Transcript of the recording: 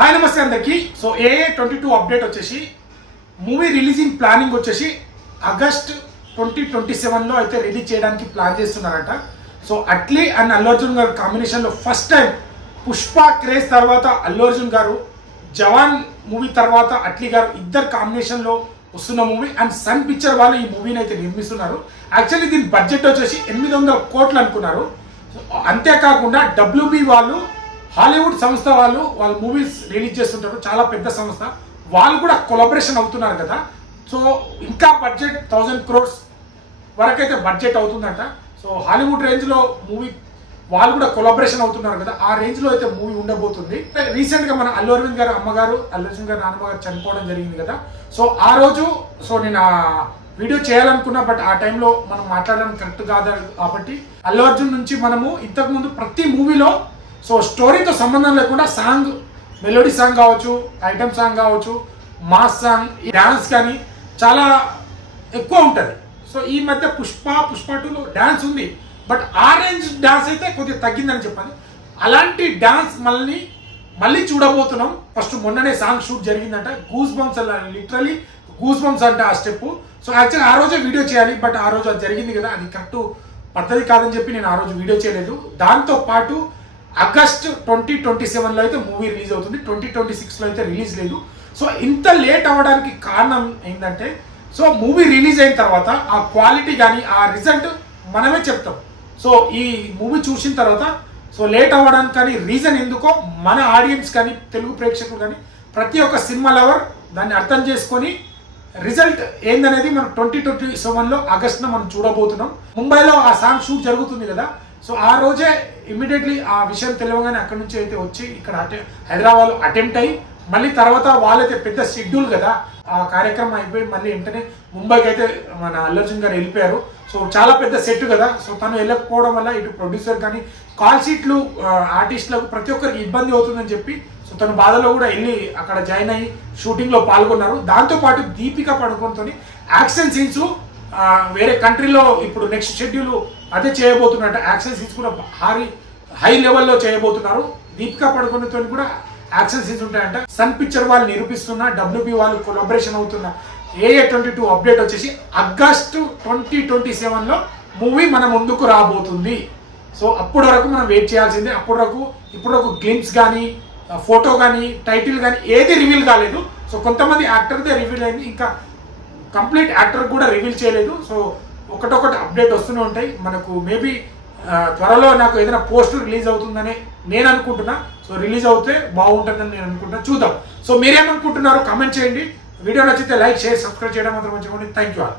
Hi నమస్తే అందరికి. So AA22 update వచ్చేసి మూవీ రిలీజింగ్ ప్లానింగ్ వచ్చేసి ఆగస్ట్ 2027 లో అయితే రిలీజ్ చేయడానికి ప్లాన్ చేస్తున్నారట. సో అట్లీ అండ్ అల్లు అర్జున్ గారు కాంబినేషన్ లో ఫస్ట్ టైం పుష్ప క్రేజ్ తర్వాత అల్లు అర్జున్ గారు, జవాన్ మూవీ తర్వాత అట్లీ గారు ఇద్దరు కాంబినేషన్ లో వస్తున్న మూవీ అండ్ సన్ పిక్చర్ వాళ్ళు ఈ మూవీని అయితే నిర్మిస్తున్నారు. యాక్చువల్లీ దీని బడ్జెట్ వచ్చేసి 800 కోట్లు అనుకున్నారు. అంతేకాకుండా WB వాళ్ళు, హాలీవుడ్ సంస్థ వాళ్ళు మూవీస్ రిలీజ్ చేస్తుంటారు, చాలా పెద్ద సంస్థ, వాళ్ళు కూడా కొలాబరేషన్ అవుతున్నారు కదా. సో ఇంకా బడ్జెట్ 1000 crores వరకు అయితే బడ్జెట్ అవుతుందంట. సో హాలీవుడ్ రేంజ్ లో మూవీ వాళ్ళు కూడా కొలాబరేషన్ అవుతున్నారు కదా, ఆ రేంజ్ లో అయితే మూవీ ఉండబోతుంది. రీసెంట్ గా మన అల్లు అరవింద్ గారు అమ్మగారు, అల్లు అర్జున్ గారు నాన్నగారు చనిపోవడం జరిగింది కదా. సో ఆ రోజు నేను వీడియో చేయాలనుకున్నా, బట్ ఆ టైంలో మనం మాట్లాడడం కరెక్ట్ కాదు కాబట్టి అల్లు అర్జున్ నుంచి మనము ఇంతకు ముందు ప్రతి మూవీలో సో స్టోరీతో సంబంధం లేకుండా సాంగ్, మెలోడీ సాంగ్ కావచ్చు, ఐటమ్ సాంగ్ కావచ్చు, మాస్ సాంగ్, డాన్స్ కానీ చాలా ఎక్కువ ఉంటుంది. సో ఈ మధ్య పుష్ప 2లో డాన్స్ ఉంది, బట్ ఆ రేంజ్ డాన్స్ అయితే కొద్దిగా తగ్గిందని చెప్పాలి. అలాంటి డాన్స్ మళ్ళీ చూడబోతున్నాం. ఫస్ట్ మొన్ననే సాంగ్ షూట్ జరిగిందంట, goose bumps, literally goose bumps అంటే ఆ స్టెప్. సో యాక్చువల్లీ ఆ రోజే వీడియో చేయాలి, బట్ ఆ రోజు అది జరిగింది కదా, అది కరెక్ట్ పద్ధతి కాదని చెప్పి నేను ఆ రోజు వీడియో చేయలేదు. దాంతో పాటు ఆగస్ట్ 2027లో అయితే మూవీ రిలీజ్ అవుతుంది, 2026లో అయితే రిలీజ్ లేదు. సో ఇంత లేట్ అవ్వడానికి కారణం ఏంటంటే, సో మూవీ రిలీజ్ అయిన తర్వాత ఆ క్వాలిటీ కానీ ఆ రిజల్ట్ మనమే చెప్తాం. సో ఈ మూవీ చూసిన తర్వాత సో లేట్ అవ్వడానికి కానీ రీజన్ ఎందుకో మన ఆడియన్స్ కానీ, తెలుగు ప్రేక్షకులు కానీ, ప్రతి ఒక్క సినిమా లవర్ దాన్ని అర్థం చేసుకొని రిజల్ట్ ఏందనేది మనం 2027లో ఆగస్టున మనం చూడబోతున్నాం. ముంబైలో ఆ సాంగ్ షూట్ జరుగుతుంది కదా. సో ఆ రోజే ఇమీడియట్లీ ఆ విషయం తెలియగానే అక్కడి నుంచి అయితే వచ్చి ఇక్కడ హైదరాబాద్లో అటెంప్ట్ అయ్యి, మళ్ళీ తర్వాత వాళ్ళైతే పెద్ద షెడ్యూల్ కదా, ఆ కార్యక్రమం అయిపోయి మళ్ళీ వెంటనే ముంబైకి అయితే మన అల్లు అర్జున్ గారు వెళ్ళిపోయారు. సో చాలా పెద్ద సెట్ కదా. సో తను వెళ్ళకపోవడం వల్ల ఇటు ప్రొడ్యూసర్ కానీ, కాల్ షీట్లు ఆర్టిస్టులకు ప్రతి ఒక్కరికి ఇబ్బంది అవుతుందని చెప్పి సో తన బాధలో కూడా వెళ్ళి అక్కడ జాయిన్ అయ్యి షూటింగ్లో పాల్గొన్నారు. దాంతోపాటు దీపిక పడుకోన్తో యాక్షన్ సీన్స్ వేరే కంట్రీలో ఇప్పుడు నెక్స్ట్ షెడ్యూల్ అదే చేయబోతున్నట్టు, యాక్షన్ సీన్స్ కూడా హై లెవెల్లో చేయబోతున్నారు. దీపికా పడుకోన్తో కూడా యాక్షన్ సీన్స్ ఉంటాయంట. సన్ పిక్చర్ వాళ్ళు నిరూపిస్తున్న, WB వాళ్ళు కొలాబరేషన్ అవుతున్న AA22 అప్డేట్ వచ్చేసి ఆగస్టు 2027లో మూవీ మన ముందుకు రాబోతుంది. సో అప్పటి వరకు మనం వెయిట్ చేయాల్సిందే. ఇప్పుడు వరకు గ్లిమ్స్ కానీ, ఫోటో కానీ, టైటిల్ కానీ ఏది రివీల్ కాలేదు. సో కొంతమంది యాక్టర్దే రివీల్ అయింది, ఇంకా కంప్లీట్ యాక్టర్ కూడా రివీల్ చేయలేదు. సో ఒకటొకటి అప్డేట్ వస్తూనే ఉంటాయి మనకు. మేబీ త్వరలో నాకు ఏదైనా పోస్టర్ రిలీజ్ అవుతుందని నేను అనుకుంటున్నా. సో రిలీజ్ అవుతే బాగుంటుందని నేను అనుకుంటున్నా, చూద్దాం. సో మీరేమనుకుంటున్నారో కామెంట్ చేయండి. వీడియో నచ్చితే లైక్, షేర్, సబ్స్క్రైబ్ చేయడం మాత్రం మర్చిపోండి. Thank you all.